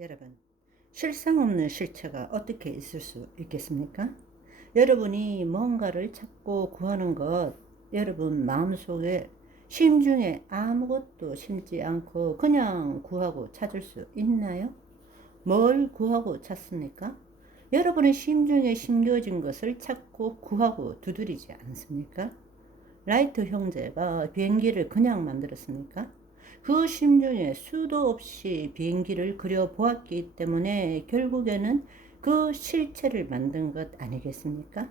여러분, 실상 없는 실체가 어떻게 있을 수 있겠습니까? 여러분이 뭔가를 찾고 구하는 것, 여러분 마음속에 심중에 아무것도 심지 않고 그냥 구하고 찾을 수 있나요? 뭘 구하고 찾습니까? 여러분의 심중에 심겨진 것을 찾고 구하고 두드리지 않습니까? 라이트 형제가 비행기를 그냥 만들었습니까? 그 심중에 수도 없이 비행기를 그려보았기 때문에 결국에는 그 실체를 만든 것 아니겠습니까?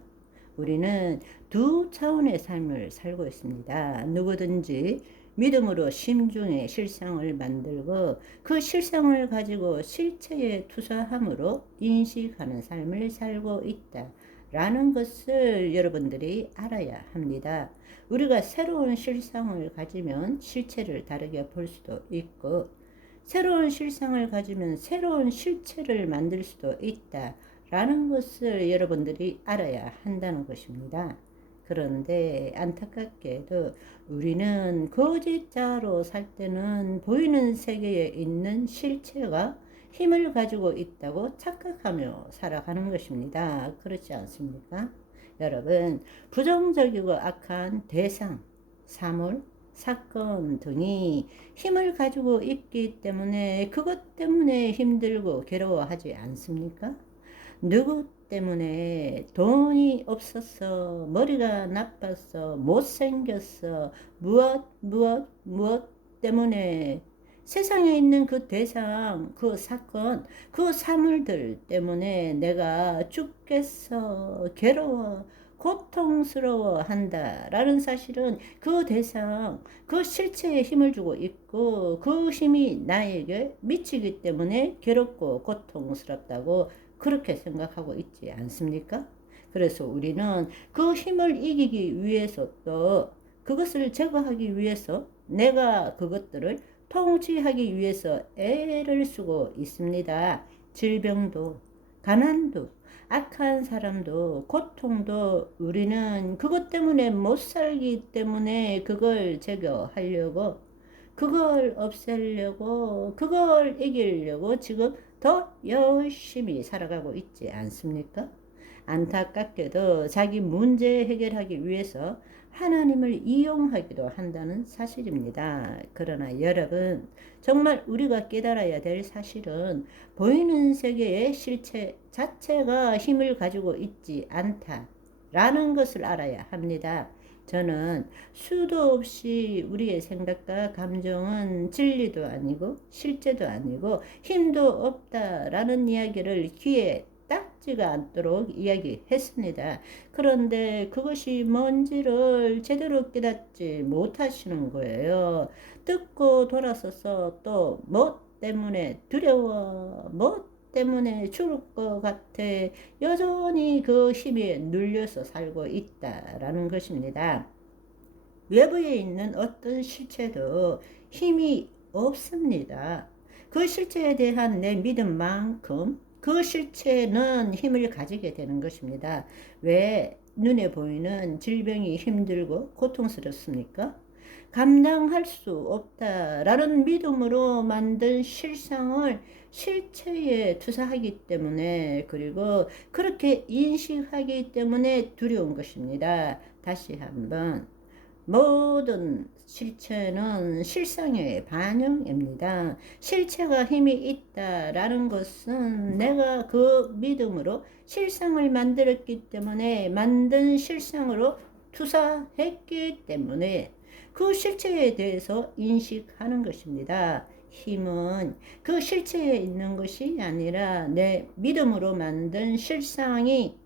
우리는 두 차원의 삶을 살고 있습니다. 누구든지 믿음으로 심중의 실상을 만들고 그 실상을 가지고 실체에 투사함으로 인식하는 삶을 살고 있다. 라는 것을 여러분들이 알아야 합니다. 우리가 새로운 실상을 가지면 실체를 다르게 볼 수도 있고, 새로운 실상을 가지면 새로운 실체를 만들 수도 있다. 라는 것을 여러분들이 알아야 한다는 것입니다. 그런데 안타깝게도 우리는 거짓자로 살 때는 보이는 세계에 있는 실체가 힘을 가지고 있다고 착각하며 살아가는 것입니다. 그렇지 않습니까? 여러분, 부정적이고 악한 대상, 사물, 사건 등이 힘을 가지고 있기 때문에 그것 때문에 힘들고 괴로워하지 않습니까? 누구 때문에 돈이 없어서 머리가 나빠서 못생겼어 무엇 때문에 세상에 있는 그 대상, 그 사건, 그 사물들 때문에 내가 죽겠어, 괴로워, 고통스러워 한다라는 사실은 그 대상, 그 실체에 힘을 주고 있고 그 힘이 나에게 미치기 때문에 괴롭고 고통스럽다고 그렇게 생각하고 있지 않습니까? 그래서 우리는 그 힘을 이기기 위해서 또 그것을 제거하기 위해서 내가 그것들을 통치하기 위해서 애를 쓰고 있습니다. 질병도, 가난도, 악한 사람도, 고통도 우리는 그것 때문에 못 살기 때문에 그걸 제거하려고, 그걸 없애려고, 그걸 이기려고 지금 더 열심히 살아가고 있지 않습니까? 안타깝게도 자기 문제 해결하기 위해서 하나님을 이용하기도 한다는 사실입니다. 그러나 여러분, 정말 우리가 깨달아야 될 사실은 보이는 세계의 실체 자체가 힘을 가지고 있지 않다라는 것을 알아야 합니다. 저는 수도 없이 우리의 생각과 감정은 진리도 아니고 실제도 아니고 힘도 없다라는 이야기를 귀에 닿지가 않도록 이야기했습니다. 그런데 그것이 뭔지를 제대로 깨닫지 못하시는 거예요. 듣고 돌아서서 또 뭐 때문에 두려워, 뭐 때문에 죽을 것 같아 여전히 그 힘에 눌려서 살고 있다라는 것입니다. 외부에 있는 어떤 실체도 힘이 없습니다. 그 실체에 대한 내 믿음만큼 그 실체는 힘을 가지게 되는 것입니다. 왜 눈에 보이는 질병이 힘들고 고통스럽습니까? 감당할 수 없다라는 믿음으로 만든 실상을 실체에 투사하기 때문에 그리고 그렇게 인식하기 때문에 두려운 것입니다. 다시 한번 모든 실체는 실상의 반영입니다. 실체가 힘이 있다라는 것은 내가 그 믿음으로 실상을 만들었기 때문에 만든 실상으로 투사했기 때문에 그 실체에 대해서 인식하는 것입니다. 힘은 그 실체에 있는 것이 아니라 내 믿음으로 만든 실상이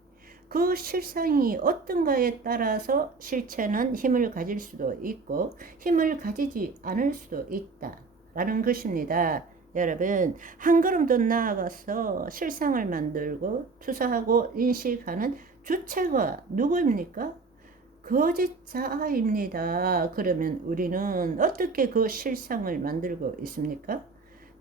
그 실상이 어떤가에 따라서 실체는 힘을 가질 수도 있고 힘을 가지지 않을 수도 있다라는 것입니다. 여러분, 한 걸음 더 나아가서 실상을 만들고 투사하고 인식하는 주체가 누구입니까? 거짓자아입니다. 그러면 우리는 어떻게 그 실상을 만들고 있습니까?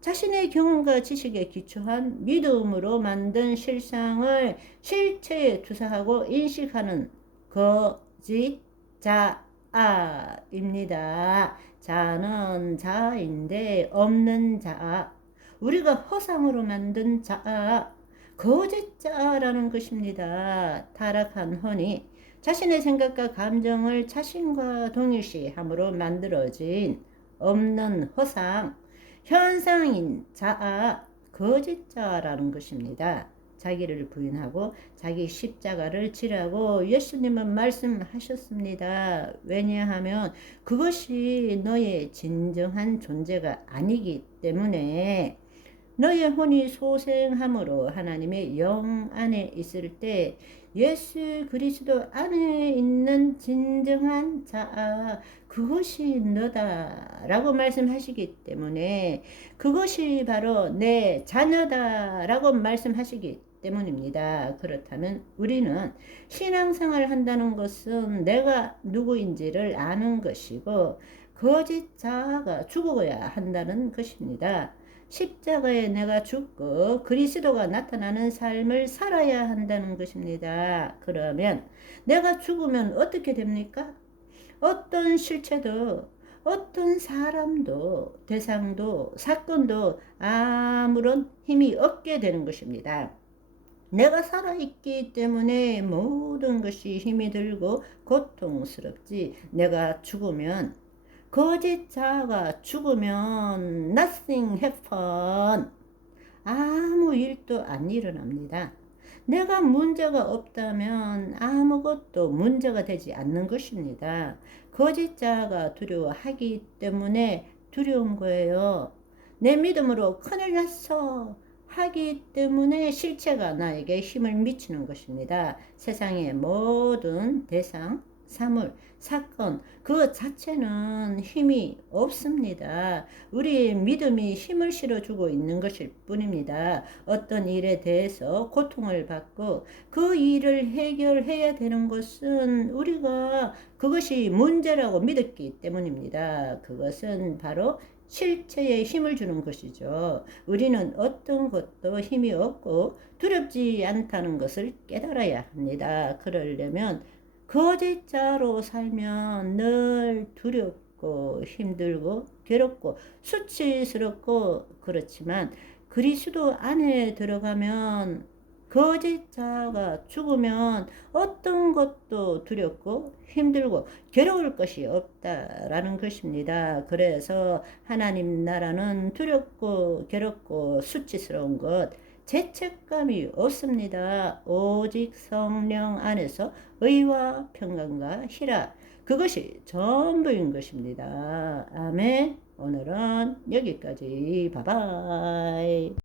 자신의 경험과 지식에 기초한 믿음으로 만든 실상을 실체에 투사하고 인식하는 거짓자아입니다. 자는 자인데 없는 자, 우리가 허상으로 만든 자, 거짓 자라는 것입니다. 타락한 혼이 자신의 생각과 감정을 자신과 동일시함으로 만들어진 없는 허상, 현상인 자, 거짓 자라는 것입니다. 자기를 부인하고 자기 십자가를 지라고 예수님은 말씀하셨습니다. 왜냐하면 그것이 너의 진정한 존재가 아니기 때문에 너의 혼이 소생함으로 하나님의 영 안에 있을 때 예수 그리스도 안에 있는 진정한 자, 그것이 너다라고 말씀하시기 때문에 그것이 바로 내 자녀다라고 말씀하시기 때문입니다. 그렇다면 우리는 신앙생활을 한다는 것은 내가 누구인지를 아는 것이고 거짓 자아가 죽어야 한다는 것입니다. 십자가에 내가 죽고 그리스도가 나타나는 삶을 살아야 한다는 것입니다. 그러면 내가 죽으면 어떻게 됩니까? 어떤 실체도 어떤 사람도 대상도 사건도 아무런 힘이 없게 되는 것입니다. 내가 살아있기 때문에 모든 것이 힘이 들고 고통스럽지. 내가 죽으면 거짓 자아가 죽으면 nothing happen. 아무 일도 안 일어납니다. 내가 문제가 없다면 아무것도 문제가 되지 않는 것입니다. 거짓 자아가 두려워하기 때문에 두려운 거예요. 내 믿음으로 큰일 났어 하기 때문에 실체가 나에게 힘을 미치는 것입니다. 세상의 모든 대상, 사물, 사건 그 자체는 힘이 없습니다. 우리의 믿음이 힘을 실어주고 있는 것일 뿐입니다. 어떤 일에 대해서 고통을 받고 그 일을 해결해야 되는 것은 우리가 그것이 문제라고 믿었기 때문입니다. 그것은 바로 실체에 힘을 주는 것이죠. 우리는 어떤 것도 힘이 없고 두렵지 않다는 것을 깨달아야 합니다. 그러려면 거짓자로 살면 늘 두렵고 힘들고 괴롭고 수치스럽고 그렇지만 그리스도 안에 들어가면 거짓자가 죽으면 어떤 것도 두렵고 힘들고 괴로울 것이 없다라는 것입니다. 그래서 하나님 나라는 두렵고 괴롭고 수치스러운 것 죄책감이 없습니다. 오직 성령 안에서 의와 평강과 희락 그것이 전부인 것입니다. 아멘. 오늘은 여기까지. 바이바이.